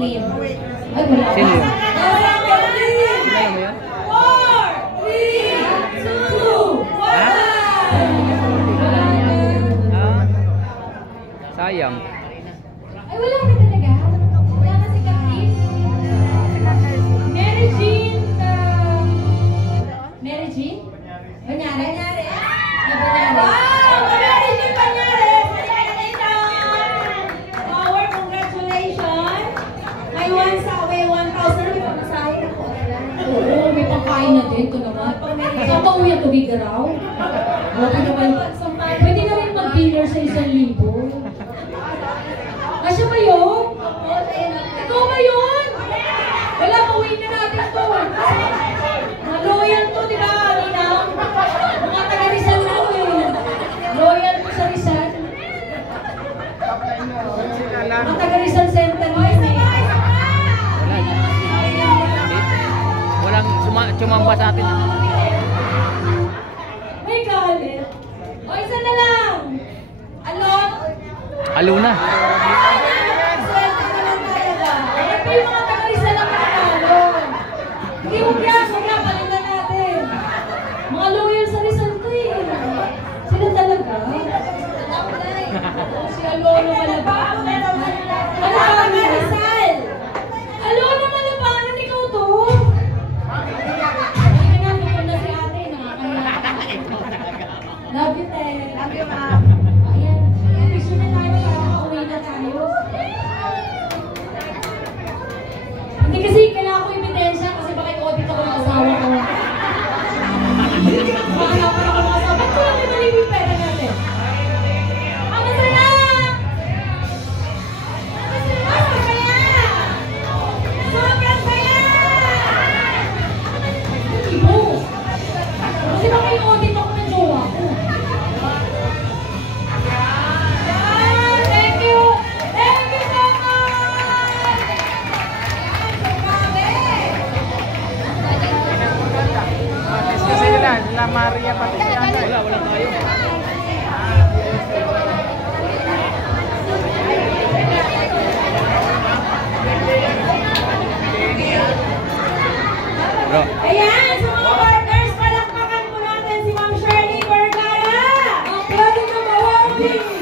Clean. Ay, wala. Sino yun? Sila mo yun? 4, 3, 2, 1! Sayang. Ay, wala na talaga. Wala na si Kathleen. Mary Jean. Mary Jean? Banyare? Wow! Mary Jean Banyare! Power, congratulations! May 1,000 may pamasahin ako. Oo, may pangkain na din. Ito naman. Saan pa uwi ang tubig-garaw? Pwede na rin mag-dinner sa 1,000. Asya ba yun? Ikaw ba yun? Wala, pauwi na natin ito. Mga loyal to, di ba? Mga taga-Rizal na yun. Loyal to sa Rizal. Mga taga-Rizal Center na yun. Walang sumamba sa atin. May galit. O, isa na lang. Alon? Aluna. Swerte na lang talaga. Ito yung mga taga-Rizal ang manalo. Hindi mo kaya, palitan natin. Mga loyal sa Rizal to eh. Sila talaga. Si Alona Malabanan. Malabanan Rizal. Alona Malabanan, ikaw to. Hindi na nga, na si ate. Nakakaya. Love you, te. Love you, ma'am. Ayan. Picture na tayo para makauwi na tayo. Hindi kasi kailangan ko ebidensya kasi bakit audit ako ng asawa ko. Wala pa ako ng asawa. Ba't ko lang may maling yung pera natin? Ang masaya! Ang saya! Sobrang saya! Hindi mo. Kasi baka yung audit ako ng jowa ko. Thank you! Thank you so much! Kasi nila Maria pati si Ana. Wala tayo. Bro. Ayan, sa mga partners, palakpakan po natin si Ma'am Shirley Vergara. Ang pwede na mawawin.